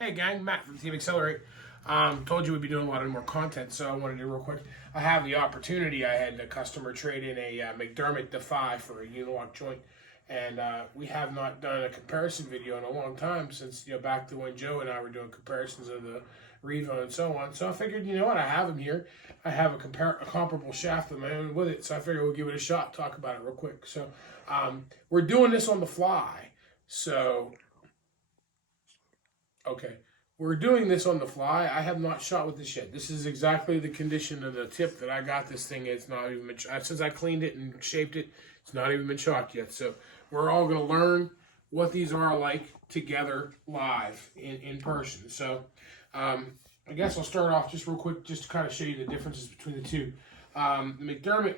Hey gang, Matt from Team XLR8. Told you we'd be doing a lot of more content, so I wanted to real quick. I have the opportunity. I had a customer trade in a McDermott Defy for a unilock joint, and we have not done a comparison video in a long time since back to when Joe and I were doing comparisons of the Revo and so on. So I figured, you know what, I have him here. I have a comparable shaft of my own with it, so I figured we'll give it a shot. Talk about it real quick. So we're doing this on the fly. So. Okay, we're doing this on the fly. I have not shot with this yet. This is exactly the condition of the tip that I got this thing. It's not even been, since I cleaned it and shaped it, it's not even been shot yet. So we're all going to learn what these are like together live in person. So I guess I'll start off just real quick just to kind of show you the differences between the two. The McDermott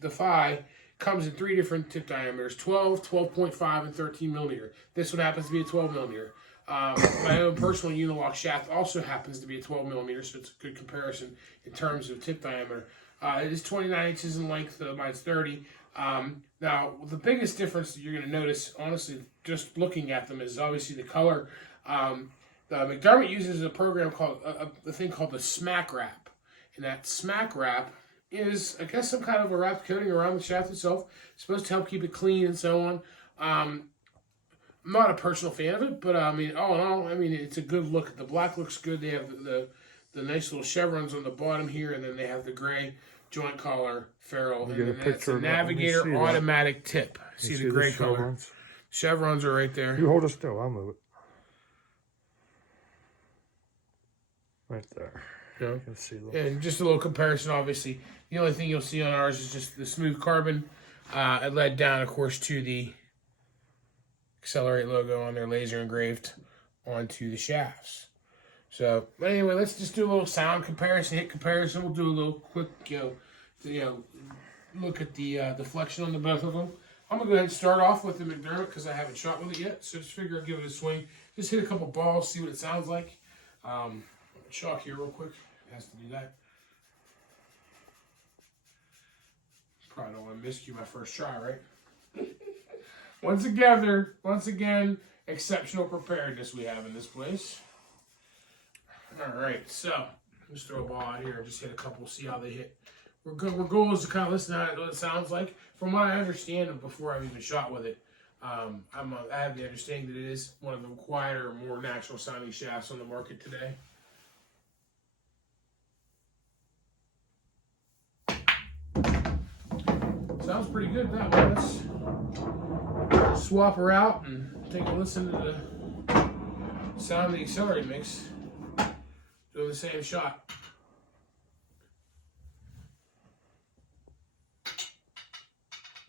Defy comes in 3 different tip diameters, 12, 12.5, and 13 millimeter. This one happens to be a 12 millimeter. My own personal unilock shaft also happens to be a 12 millimeter, so it's a good comparison in terms of tip diameter. It is 29 inches in length, mine's 30. Now, the biggest difference that you're going to notice, honestly, just looking at them, is obviously the color. The McDermott uses a program called, a thing called the smack wrap. And that smack wrap is, I guess, some kind of a wrap coating around the shaft itself. It's supposed to help keep it clean and so on. I'm not a personal fan of it, but I mean, all in all, I mean, it's a good look. The black looks good. They have the nice little chevrons on the bottom here, and then they have the gray joint collar ferrule, and then it's a Navigator automatic tip. See the gray color? Chevrons are right there. You hold it still. I'll move it. Right there. Yeah. You can see those. And just a little comparison, obviously. The only thing you'll see on ours is just the smooth carbon. It led down, of course, to the XLR8 logo on there, laser engraved onto the shafts. So, but anyway, let's just do a little sound comparison, hit comparison. We'll do a little quick, look at the deflection on the both of them. I'm gonna go ahead and start off with the McDermott because I haven't shot with it yet. So just figure I'll give it a swing. Just hit a couple balls, see what it sounds like. Shock here real quick. It has to do that. Probably don't want to miscue my first try, right? Once again, exceptional preparedness we have in this place. All right, so just throw a ball out here and just hit a couple, see how they hit. We're goal is to kind of listen to what it sounds like. From what I understand of before I've even shot with it, I have the understanding that it is one of the quieter, more natural sounding shafts on the market today. Sounds pretty good that way. Let's swap her out and take a listen to the sound of the XLR8 mix. Doing the same shot.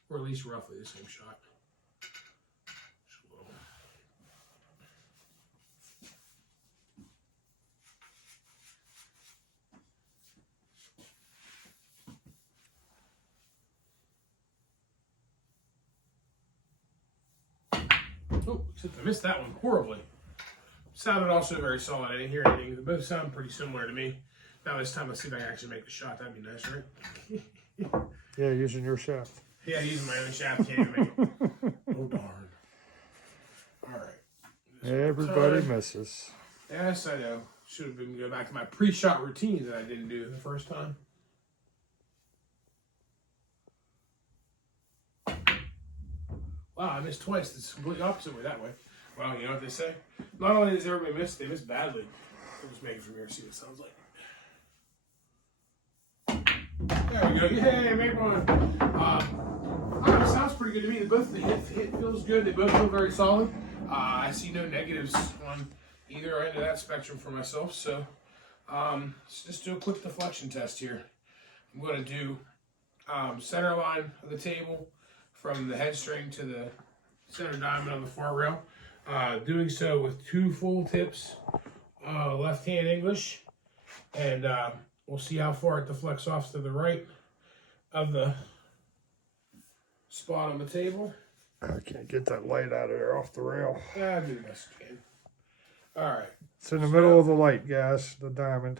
Or at least roughly the same shot. Oh, except I missed that one horribly. Sounded also very solid. I didn't hear anything. They both sound pretty similar to me. Now this time, let's see if I can actually make the shot. That'd be nice, right? Yeah, using your shaft. Yeah, using my own shaft. Can't even make it. Oh, darn. All right. Everybody misses. Yes, I know. Should have been go back to my pre-shot routine that I didn't do the first time. Wow, I missed twice. It's completely opposite way that way. Well, you know what they say? Not only does everybody miss, they miss badly. I'll just make it from here and see what it sounds like. There we go. Yay, make one. It sounds pretty good to me. Both the hit feels good. They both feel very solid. I see no negatives on either end of that spectrum for myself. So let's just do a quick deflection test here. I'm going to do center line of the table from the head string to the center diamond on the far rail. Doing so with 2 full tips, left hand English, and we'll see how far it deflects off to the right of the spot on the table. I can't get that light out of there off the rail. Yeah, I'll do the best I can. All right. It's in the middle of the light, guys, the diamond.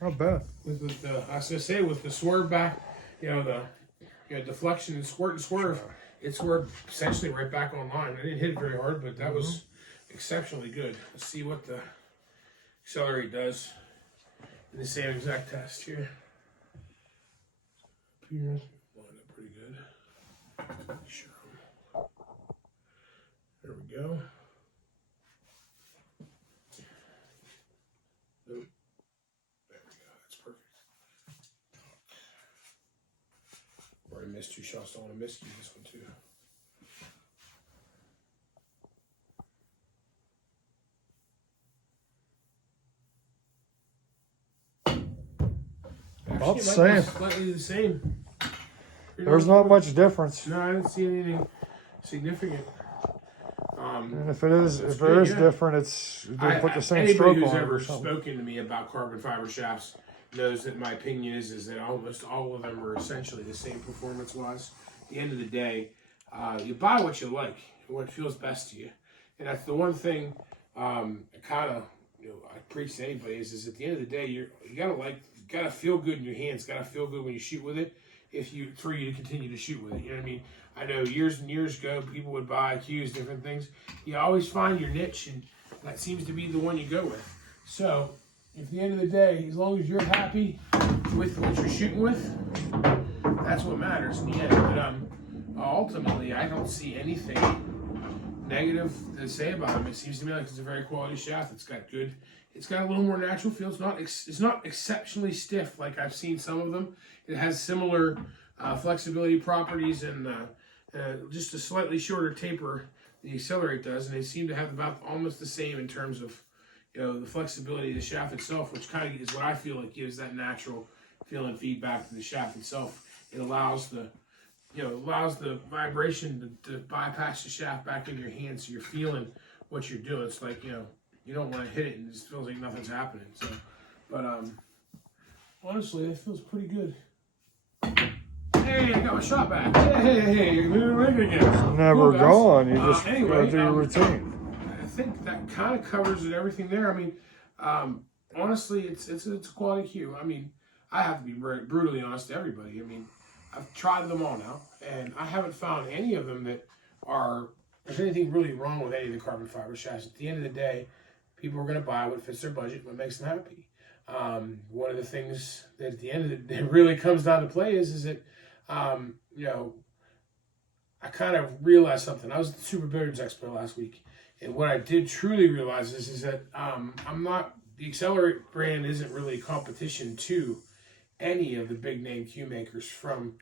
Not bad. With the, I was gonna say, with the swerve back, you know, the you know, deflection and squirt and swerve, it swerved essentially right back on line. I didn't hit it very hard, but that was exceptionally good. Let's see what the XLR8 does in the same exact test here. Lined up pretty good. Sure. There we go. Nope. There we go. That's perfect. Already missed 2 shots. Don't want to miss you this one too. About the Actually, it might be same. slightly the same. There's not much difference. No, I didn't see anything significant. And if it is, good, yeah. different, it's they put the same anybody stroke who's on it ever or something. spoken to me about carbon fiber shafts knows that my opinion is that almost all of them are essentially the same performance-wise. At the end of the day, you buy what you like, what feels best to you, and that's the one thing. I preach to anybody is at the end of the day, you gotta feel good in your hands, gotta feel good when you shoot with it. For you to continue to shoot with it, you know what I mean? I know years and years ago, people would buy cues, different things. You always find your niche, and that seems to be the one you go with. So, at the end of the day, as long as you're happy with what you're shooting with, that's what matters in the end. But ultimately, I don't see anything negative to say about them. It seems to me like it's a very quality shaft. It's got a little more natural feel. It's not exceptionally stiff like I've seen some of them. It has similar flexibility properties and just a slightly shorter taper than the XLR8 does, and they seem to have about almost the same in terms of, you know, the flexibility of the shaft itself, which kind of is what I feel like gives that natural feel and feedback to the shaft itself. It allows the vibration to bypass the shaft back in your hand, so you're feeling what you're doing. It's like, you know, you don't want to hit it and it just feels like nothing's happening. So, but honestly, it feels pretty good. Hey, I got my shot back. Hey, you're moving ring again. It's never Cool, gone. You just anyway, go through your routine. I think that kind of covers it, everything there. I mean, honestly, it's a quality cue. I mean, I have to be very brutally honest to everybody. I mean, I've tried them all now, and I haven't found any of them that there's anything really wrong with any of the carbon fiber shafts. At the end of the day, people are going to buy what fits their budget, what makes them happy. One of the things that at the end of the day really comes down to play is that, you know, I kind of realized something. I was at the Super Billiards Expo last week, and what I did truly realize is that the XLR8 brand isn't really competition to any of the big name cue makers, from,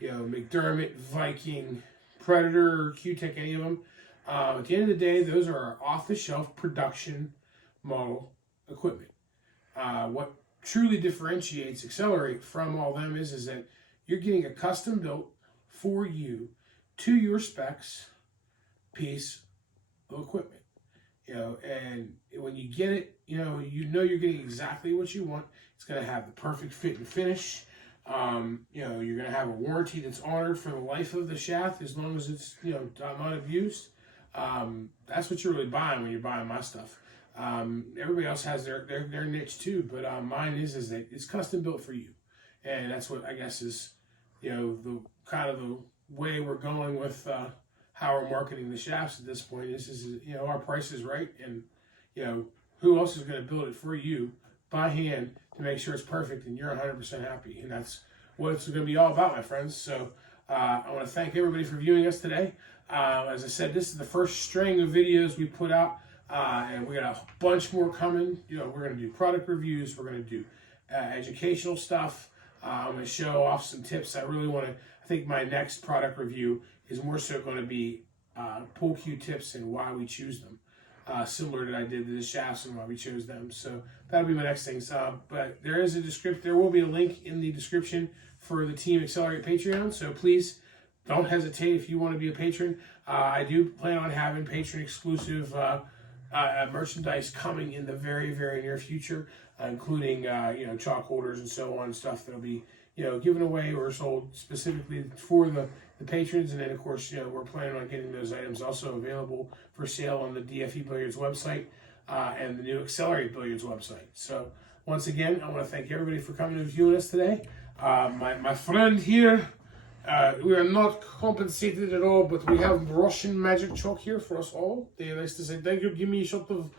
you know, McDermott, Viking, Predator, Q-Tech, any of them. At the end of the day, those are off-the-shelf production model equipment. What truly differentiates XLR8 from all them is that you're getting a custom built for you to your specs piece of equipment. You know, and when you get it, you know you're getting exactly what you want. It's going to have the perfect fit and finish. You know, you're going to have a warranty that's honored for the life of the shaft, as long as it's, you know, not abused. That's what you're really buying when you're buying my stuff. Everybody else has their niche too, but mine is that it's custom built for you, and that's what I guess is, you know, the kind of the way we're going with how we're marketing the shafts at this point. Is you know, our price is right, and, you know, who else is going to build it for you by hand to make sure it's perfect and you're 100% happy, and that's what it's going to be all about, my friends. So I want to thank everybody for viewing us today. As I said, this is the first string of videos we put out. And we got a bunch more coming. You know, we're going to do product reviews. We're going to do educational stuff. I'm going to show off some tips. I think my next product review is more so going to be pool cue tips and why we choose them. Similar to what I did to the shafts and why we chose them. So that'll be my next thing. But there will be a link in the description for the Team XLR8 Patreon. So please don't hesitate if you want to be a patron. I do plan on having patron exclusive merchandise coming in the very, very near future, including you know, chalk holders and so on, stuff that'll be, you know, given away or sold specifically for the patrons. And then, of course, you know, we're planning on getting those items also available for sale on the DFE Billiards website and the new XLR8 Billiards website. So once again, I want to thank everybody for coming and viewing us today. My friend here, We are not compensated at all, but we have Russian magic chalk here for us all. They like to say, thank you, give me a shot of,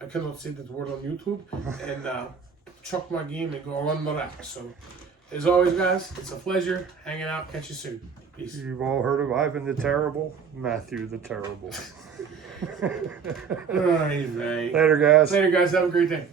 I cannot say that word on YouTube, and chuck my game and go on the rack. So, as always, guys, it's a pleasure hanging out. Catch you soon. Peace. You've all heard of Ivan the Terrible, Matthew the Terrible. All right, right. Later, guys. Later, guys. Have a great day.